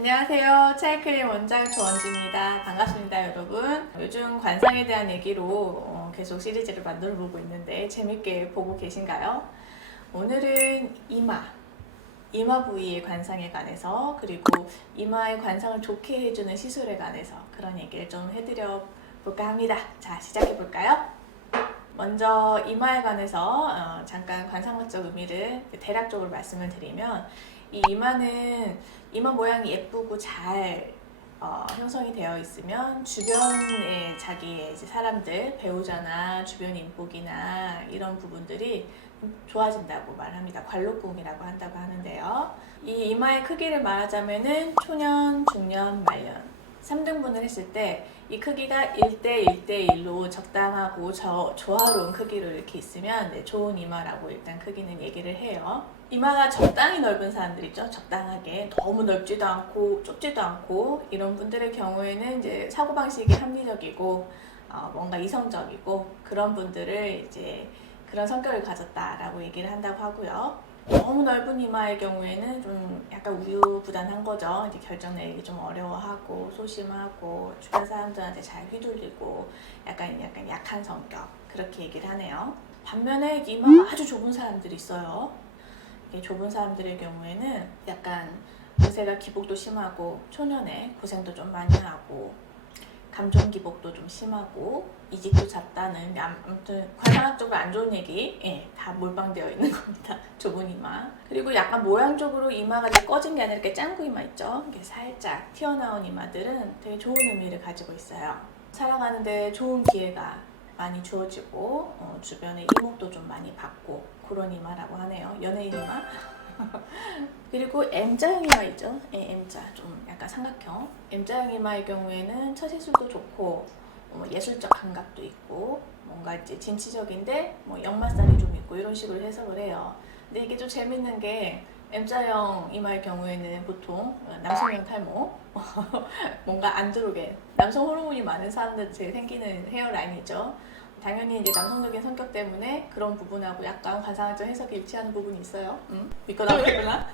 안녕하세요. 차이클린 원장 조원지입니다. 반갑습니다, 여러분. 요즘 관상에 대한 얘기로 계속 시리즈를 만들어 보고 있는데 재밌게 보고 계신가요? 오늘은 이마 부위의 관상에 관해서, 그리고 이마의 관상을 좋게 해주는 시술에 관해서 그런 얘기를 좀 해드려 볼까 합니다. 자, 시작해 볼까요? 먼저 이마에 관해서 잠깐 관상학적 의미를 대략적으로 말씀을 드리면, 이 이마는 이마 모양이 예쁘고 잘 형성이 되어 있으면 주변에 자기의 이제 사람들, 배우자나 주변 인복이나 이런 부분들이 좋아진다고 말합니다. 관록궁이라고 한다고 하는데요. 이 이마의 크기를 말하자면은 초년, 중년, 말년 3등분을 했을 때 이 크기가 1대 1대 1로 적당하고 조화로운 크기로 이렇게 있으면 좋은 이마라고 일단 크기는 얘기를 해요. 이마가 적당히 넓은 사람들 있죠. 적당하게 너무 넓지도 않고 좁지도 않고 이런 분들의 경우에는 이제 사고방식이 합리적이고 뭔가 이성적이고 그런 분들을 이제 그런 성격을 가졌다라고 얘기를 한다고 하고요. 너무 넓은 이마의 경우에는 좀 약간 우유부단한 거죠. 이제 결정 내리기 좀 어려워하고 소심하고 주변 사람들한테 잘 휘둘리고 약간 약한 성격, 그렇게 얘기를 하네요. 반면에 이마가 아주 좁은 사람들이 있어요. 이게 좁은 사람들의 경우에는 약간 요새가 기복도 심하고 초년에 고생도 좀 많이 하고 감정 기복도 좀 심하고 이직도 잦다는, 아무튼 관상학적으로 안 좋은 얘기 다 몰빵되어 있는 겁니다. 좁은 이마. 그리고 약간 모양적으로 이마가 이렇게 꺼진 게 아니라 이렇게 짱구 이마 있죠. 이렇게 살짝 튀어나온 이마들은 되게 좋은 의미를 가지고 있어요. 살아가는데 좋은 기회가 많이 주어지고 주변에 이목도 좀 많이 받고 그런 이마라고 하네요. 연예인 이마. 그리고 M자형 이마 있죠? M자, 좀 약간 삼각형. M자형 이마의 경우에는 처세술도 좋고 예술적 감각도 있고 뭔가 이제 진취적인데 역마살이 좀 있고 이런 식으로 해석을 해요. 근데 이게 좀 재밌는 게 M자형 이마의 경우에는 보통 남성형 탈모 뭔가 안 들어오게 남성 호르몬이 많은 사람들한테 생기는 헤어라인이죠. 당연히 이제 남성적인 성격 때문에 그런 부분하고 약간 관상학적 해석이 일치하는 부분이 있어요. 믿고 나오겠구나.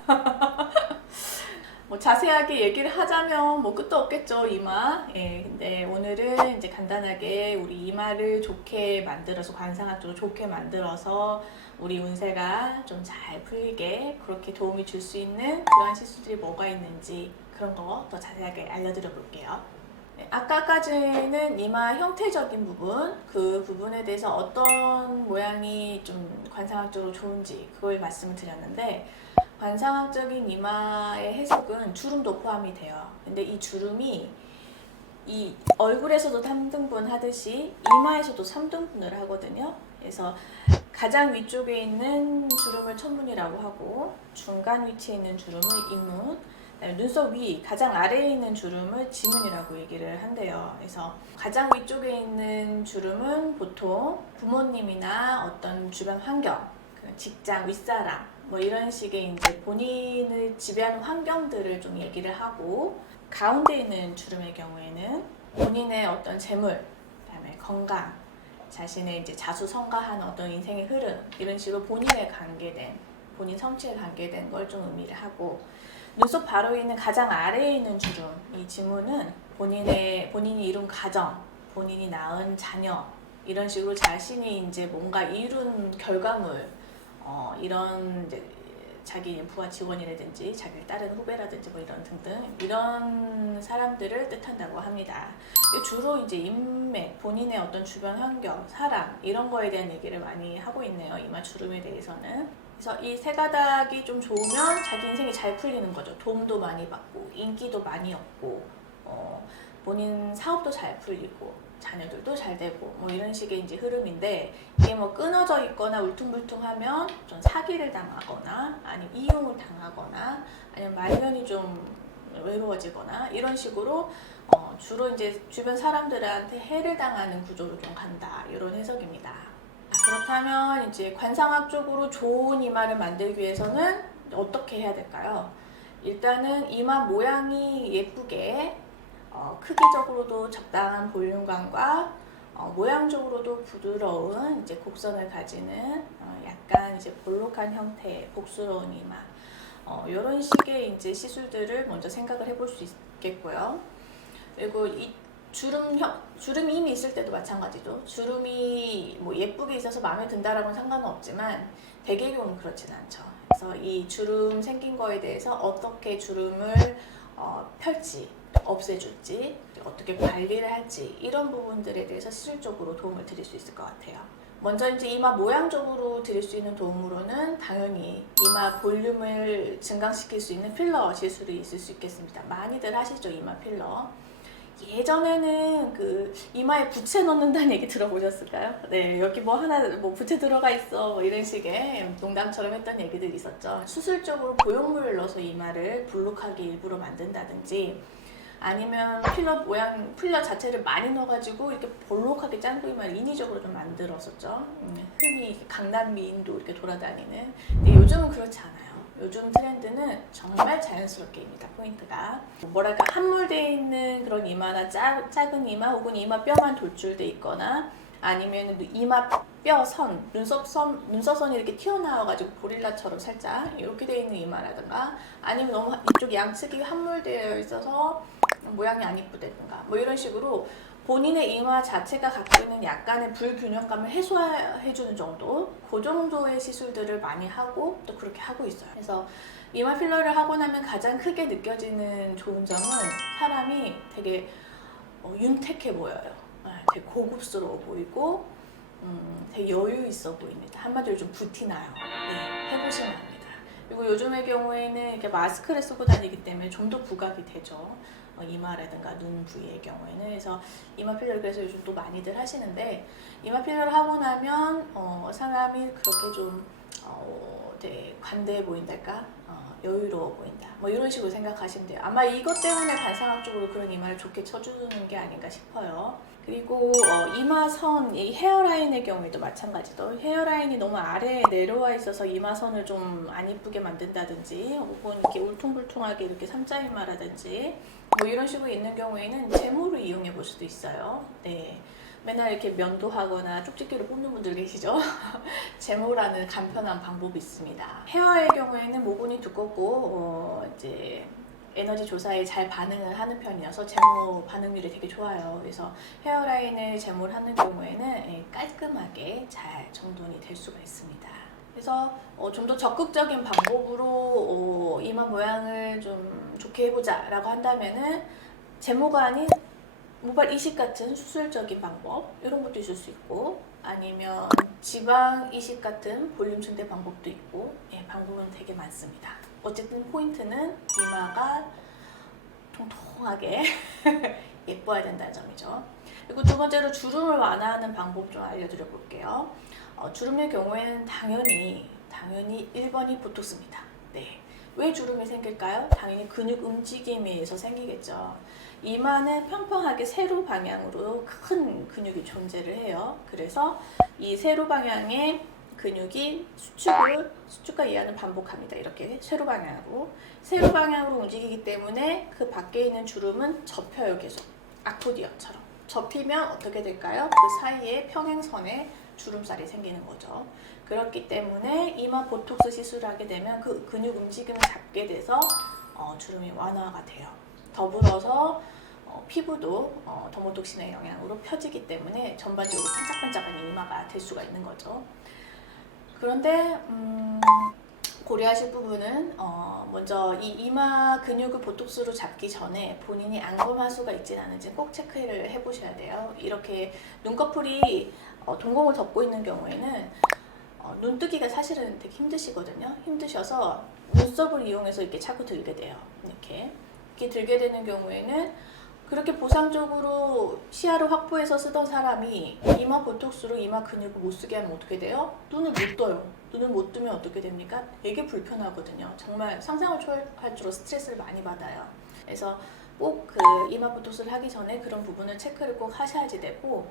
자세하게 얘기를 하자면 끝도 없겠죠, 이마. 근데 오늘은 이제 간단하게 우리 이마를 좋게 만들어서, 관상학적으로 좋게 만들어서 우리 운세가 좀 잘 풀리게 그렇게 도움이 줄 수 있는 그런 시술들이 뭐가 있는지 그런 거 더 자세하게 알려드려 볼게요. 아까까지는 이마 형태적인 부분, 그 부분에 대해서 어떤 모양이 좀 관상학적으로 좋은지 그걸 말씀을 드렸는데, 관상학적인 이마의 해석은 주름도 포함이 돼요. 근데 이 주름이 이 얼굴에서도 3등분 하듯이 이마에서도 3등분을 하거든요. 그래서 가장 위쪽에 있는 주름을 천문이라고 하고, 중간 위치에 있는 주름을 인문, 눈썹 위 가장 아래에 있는 주름을 지문이라고 얘기를 한대요. 그래서 가장 위쪽에 있는 주름은 보통 부모님이나 어떤 주변 환경, 직장, 윗사람 이런 식의 이제 본인을 지배하는 환경들을 좀 얘기를 하고, 가운데 있는 주름의 경우에는 본인의 어떤 재물, 그다음에 건강, 자신의 이제 자수성가한 어떤 인생의 흐름, 이런 식으로 본인에 관계된, 본인 성취에 관계된 걸 좀 의미를 하고, 눈썹 바로 있는 가장 아래에 있는 주름, 이 지문은 본인이 이룬 가정, 본인이 낳은 자녀, 이런 식으로 자신이 이제 뭔가 이룬 결과물, 이런 이제 자기 부하 직원이라든지 자기를 따르는 후배라든지 이런 등등 이런 사람들을 뜻한다고 합니다. 주로 이제 인맥, 본인의 어떤 주변 환경, 사람 이런 거에 대한 얘기를 많이 하고 있네요. 이마 주름에 대해서는. 그래서 이 세 가닥이 좀 좋으면 자기 인생이 잘 풀리는 거죠. 도움도 많이 받고 인기도 많이 얻고 본인 사업도 잘 풀리고 자녀들도 잘 되고 이런 식의 이제 흐름인데, 이게 끊어져 있거나 울퉁불퉁하면 좀 사기를 당하거나 아니면 이용을 당하거나 아니면 말년이 좀 외로워지거나 이런 식으로 주로 이제 주변 사람들한테 해를 당하는 구조로 좀 간다, 이런 해석입니다. 그렇다면 이제 관상학적으로 좋은 이마를 만들기 위해서는 어떻게 해야 될까요? 일단은 이마 모양이 예쁘게 크기적으로도 적당한 볼륨감과 모양적으로도 부드러운 이제 곡선을 가지는 약간 이제 볼록한 형태의 복스러운 이마, 이런 식의 이제 시술들을 먼저 생각을 해볼 수 있겠고요. 그리고 이 주름이 이미 있을 때도 마찬가지죠. 주름이 뭐 예쁘게 있어서 마음에 든다라고는 상관은 없지만 대개의 경우는 그렇진 않죠. 그래서 이 주름 생긴 거에 대해서 어떻게 주름을 펼지, 없애줄지, 어떻게 관리를 할지 이런 부분들에 대해서 시술적으로 도움을 드릴 수 있을 것 같아요. 먼저 이제 이마 모양적으로 드릴 수 있는 도움으로는 당연히 이마 볼륨을 증강시킬 수 있는 필러 시술이 있을 수 있겠습니다. 많이들 하시죠, 이마 필러. 예전에는 그 이마에 부채 넣는다는 얘기 들어보셨을까요? 네, 여기 뭐 하나 뭐 부채 들어가 있어 뭐 이런 식의 농담처럼 했던 얘기들이 있었죠. 수술적으로 보형물을 넣어서 이마를 볼록하게 일부러 만든다든지 아니면 필러 자체를 많이 넣어가지고 이렇게 볼록하게 짠구 이마를 인위적으로 좀 만들었었죠. 흔히 강남 미인도 이렇게 돌아다니는. 근데 요즘은 그렇지 않아요. 요즘 트렌드는 정말 자연스럽게입니다. 포인트가 뭐랄까 함몰되어 있는 그런 이마나 작은 이마 혹은 이마 뼈만 돌출돼 있거나 아니면 이마 뼈선, 눈썹선이 이렇게 튀어나와가지고 고릴라처럼 살짝 이렇게 되어 있는 이마라든가 아니면 너무 이쪽 양측이 함몰되어 있어서 모양이 안 이쁘다든가 뭐 이런 식으로 본인의 이마 자체가 갖고 있는 약간의 불균형감을 해소해주는 정도 그 정도의 시술들을 많이 하고 또 그렇게 하고 있어요. 그래서 이마 필러를 하고 나면 가장 크게 느껴지는 좋은 점은 사람이 되게 윤택해 보여요. 되게 고급스러워 보이고 되게 여유 있어 보입니다. 한마디로 좀 부티나요. 네, 해보시면 합니다. 그리고 요즘의 경우에는 이렇게 마스크를 쓰고 다니기 때문에 좀 더 부각이 되죠. 이마라든가 눈 부위의 경우에는. 그래서 이마 필러를 그래서 요즘 또 많이들 하시는데 이마 필러를 하고 나면 사람이 그렇게 좀 되게 관대해 보인달까? 여유로워 보인다. 뭐 이런 식으로 생각하시면 돼요. 아마 이것 때문에 관상학적으로 그런 이마를 좋게 쳐주는 게 아닌가 싶어요. 그리고 이마선, 이 헤어라인의 경우에도 마찬가지죠. 헤어라인이 너무 아래에 내려와 있어서 이마선을 좀 안 이쁘게 만든다든지 혹은 이렇게 울퉁불퉁하게 이렇게 삼자이마라든지 뭐 이런 식으로 있는 경우에는 제모를 이용해 볼 수도 있어요. 네. 맨날 이렇게 면도하거나 쪽집게로 뽑는 분들 계시죠? 제모라는 간편한 방법이 있습니다. 헤어의 경우에는 모근이 두껍고 이제 에너지 조사에 잘 반응을 하는 편이어서 제모 반응률이 되게 좋아요. 그래서 헤어라인을 제모를 하는 경우에는 깔끔하게 잘 정돈이 될 수가 있습니다. 그래서 좀 더 적극적인 방법으로 이마 모양을 좀 좋게 해보자 라고 한다면은 제모가 아닌 모발 이식 같은 수술적인 방법 이런 것도 있을 수 있고 아니면 지방 이식 같은 볼륨 증대 방법도 있고 방법은 되게 많습니다. 어쨌든 포인트는 이마가 통통하게 예뻐야 된다는 점이죠. 그리고 두 번째로 주름을 완화하는 방법 좀 알려드려 볼게요. 주름의 경우에는 당연히 1번이 보톡스입니다. 네. 왜 주름이 생길까요? 당연히 근육 움직임에 의해서 생기겠죠. 이마는 평평하게 세로 방향으로 큰 근육이 존재를 해요. 그래서 이 세로 방향의 근육이 수축과 이하는 반복합니다. 이렇게 세로 방향으로 움직이기 때문에 그 밖에 있는 주름은 접혀요. 계속 아코디언처럼 접히면 어떻게 될까요? 그 사이에 평행선에 주름살이 생기는 거죠. 그렇기 때문에 이마 보톡스 시술을 하게 되면 그 근육 움직임을 잡게 돼서 주름이 완화가 돼요. 더불어서 피부도 더모톡신의 영향으로 펴지기 때문에 전반적으로 반짝반짝한 이마가 될 수가 있는 거죠. 그런데 고려하실 부분은 먼저 이 이마 근육을 보톡스로 잡기 전에 본인이 안검하수가 있진 않은지 꼭 체크를 해보셔야 돼요. 이렇게 눈꺼풀이 동공을 덮고 있는 경우에는 눈뜨기가 사실은 되게 힘드시거든요. 힘드셔서 눈썹을 이용해서 이렇게 차고 들게 돼요. 이렇게 들게 되는 경우에는 그렇게 보상적으로 시야를 확보해서 쓰던 사람이 이마 보톡스로 이마 근육을 못 쓰게 하면 어떻게 돼요? 눈을 못 떠요. 눈을 못 뜨면 어떻게 됩니까? 되게 불편하거든요. 정말 상상을 초월할 정도로 스트레스를 많이 받아요. 그래서 꼭 그 이마 보톡스를 하기 전에 그런 부분을 체크를 꼭 하셔야지 되고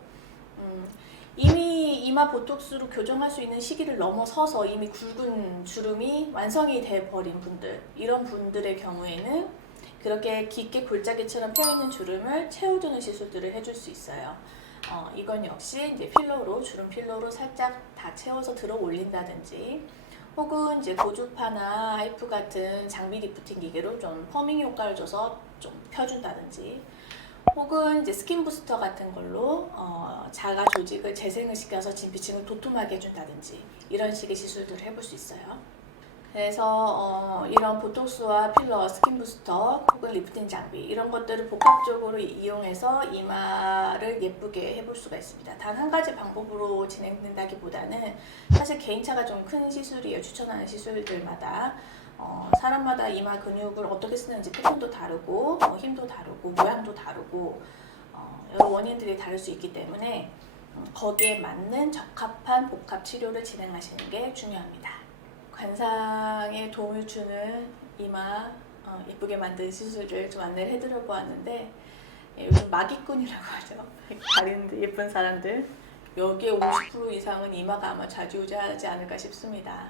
이미 이마 보톡스로 교정할 수 있는 시기를 넘어서서 이미 굵은 주름이 완성이 돼버린 분들 이런 분들의 경우에는 그렇게 깊게 골짜기처럼 펴있는 주름을 채워주는 시술들을 해줄 수 있어요. 이건 역시 이제 주름 필러로 살짝 다 채워서 들어 올린다든지 혹은 이제 고주파나 하이프 같은 장비 리프팅 기계로 좀 펌밍 효과를 줘서 좀 펴준다든지, 혹은 이제 스킨 부스터 같은 걸로 자가 조직을 재생을 시켜서 진피층을 도톰하게 해준다든지 이런 식의 시술들을 해볼 수 있어요. 그래서 이런 보톡스와 필러, 스킨 부스터 혹은 리프팅 장비 이런 것들을 복합적으로 이용해서 이마를 예쁘게 해볼 수가 있습니다. 단 한 가지 방법으로 진행된다기보다는 사실 개인차가 좀 큰 시술이에요. 추천하는 시술들마다 사람마다 이마 근육을 어떻게 쓰는지 패턴도 다르고 힘도 다르고 모양도 다르고 여러 원인들이 다를 수 있기 때문에 거기에 맞는 적합한 복합 치료를 진행하시는 게 중요합니다. 관상에 도움을 주는 이마 예쁘게 만든 시술을 좀 안내를 해드려 보았는데, 요즘 마기꾼이라고 하죠. 가리는데 예쁜 사람들, 여기에 50% 이상은 이마가 아마 좌지우지하지 않을까 싶습니다.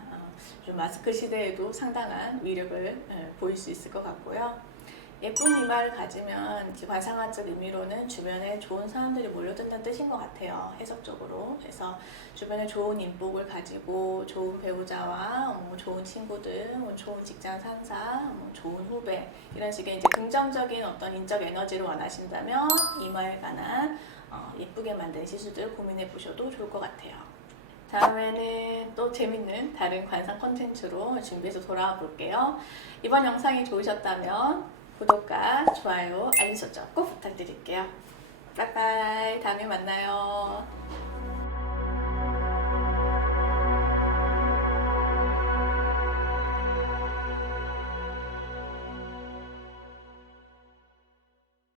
좀 마스크 시대에도 상당한 위력을 보일 수 있을 것 같고요. 예쁜 이마를 가지면 관상학적 의미로는 주변에 좋은 사람들이 몰려든다는 뜻인 것 같아요. 해석적으로. 그래서 주변에 좋은 인복을 가지고 좋은 배우자와 좋은 친구들, 좋은 직장 상사, 좋은 후배 이런 식의 이제 긍정적인 어떤 인적 에너지를 원하신다면 이마에 관한 예쁘게 만든 시술들 고민해 보셔도 좋을 것 같아요. 다음에는 또 재밌는 다른 관상 콘텐츠로 준비해서 돌아와 볼게요. 이번 영상이 좋으셨다면 구독과 좋아요, 알림 설정 꼭 부탁드릴게요. 빠이빠이. 다음에 만나요.